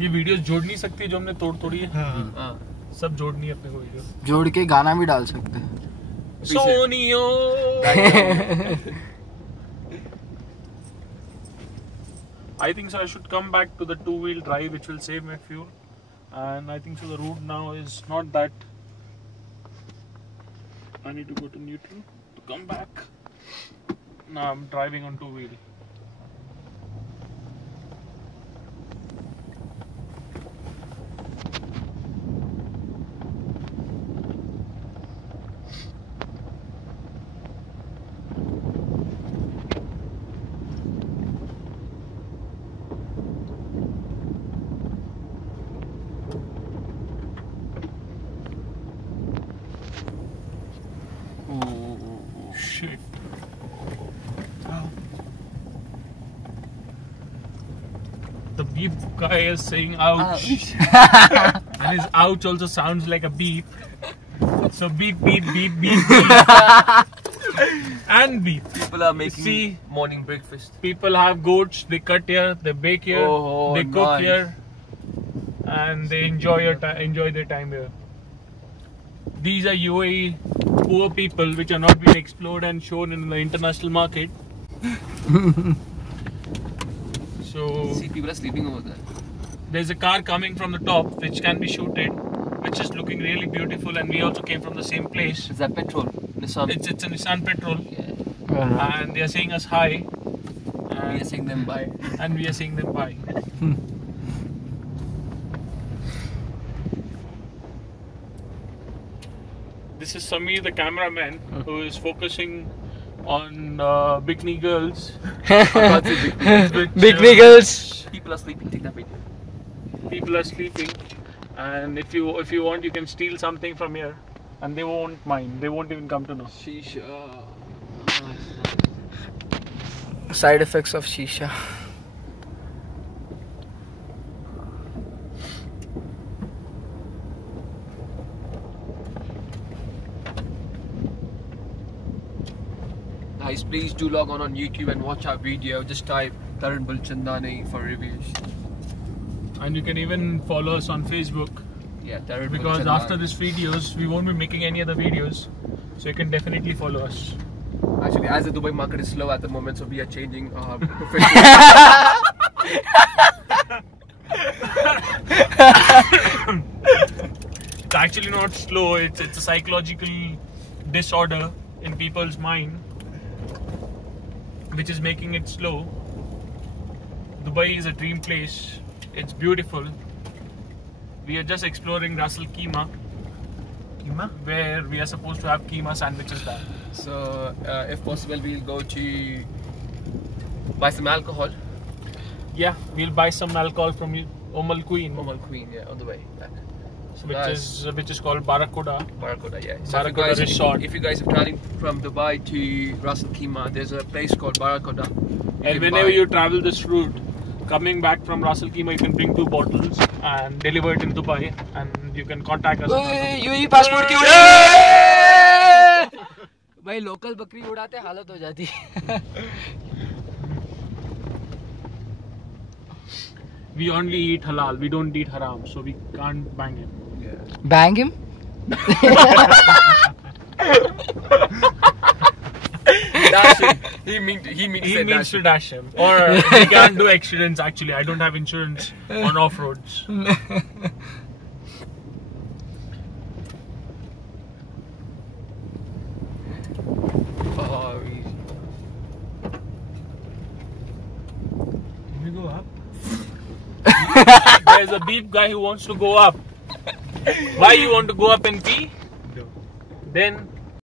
ये वीडियोस जोड़ नहीं सकती जो हमने तोड़ी है। हाँ। सब जोड़नी है अपने को वीडियो। जोड़ के गाना भी डाल सकते हैं। सोनियो। I think so I should come back to the two-wheel drive, which will save my fuel. And I think so the route now is not that. I need to go to neutral to come back. Now I'm driving on two-wheel. Shit. The beep guy is saying ouch. And his ouch also sounds like a beep. So beep, beep, beep, beep, beep. And beep. People are making morning breakfast. People have goats, they cut here, they bake here, they cook here. And they enjoy their time here. These are UAE poor people which are not being explored and shown in the international market. So See, people are sleeping over there. There's a car coming from the top which can be shooted, which is looking really beautiful, and we also came from the same place. Is that petrol? Nissan? It's a Nissan petrol. Yeah. And they are saying us hi. We are saying them bye. And we are saying them bye. This is Samir, the cameraman, who is focusing on bikini girls. Bikini girls. People are sleeping. Take that video. People are sleeping, and if you want, you can steal something from here, and they won't mind. They won't even come to know. Shisha. Side effects of shisha. Guys, please do log on YouTube and watch our video. Just type Tarun Bulchandani for reviews. And you can even follow us on Facebook. Yeah, Tarun Because Bulchandani. after these videos, we won't be making any other videos. So you can definitely follow us. Actually, as the Dubai market is slow at the moment, so we are changing our profession. It's actually not slow. It's a psychological disorder in people's mind, which is making it slow. Dubai is a dream place. It's beautiful. We are just exploring Ras Al Khaimah, where we are supposed to have keema sandwiches there. So, if possible, we'll go to buy some alcohol. Yeah, we'll buy some alcohol from Al Queen, Queen, yeah, on the way back. So which is called Barakoda. Barakoda, yeah. So Barakoda Resort. If you guys are traveling from Dubai to Ras Al Khaimah, there's a place called Barakoda. And whenever you travel this route, coming back from Ras Al Khaimah, you can bring 2 bottles and deliver it in Dubai, and you can contact us. UAE passport की भाई local बकरी उड़ाते हालत हो जाती है. We only eat halal. We don't eat haram, so we can't bang him. Yeah. Bang him? Dash him. He means to dash him. Or we can't do accidents actually. I don't have insurance on off-roads. Oh, Can we go up? There's a beep guy who wants to go up. Why you want to go up and pee? No. Then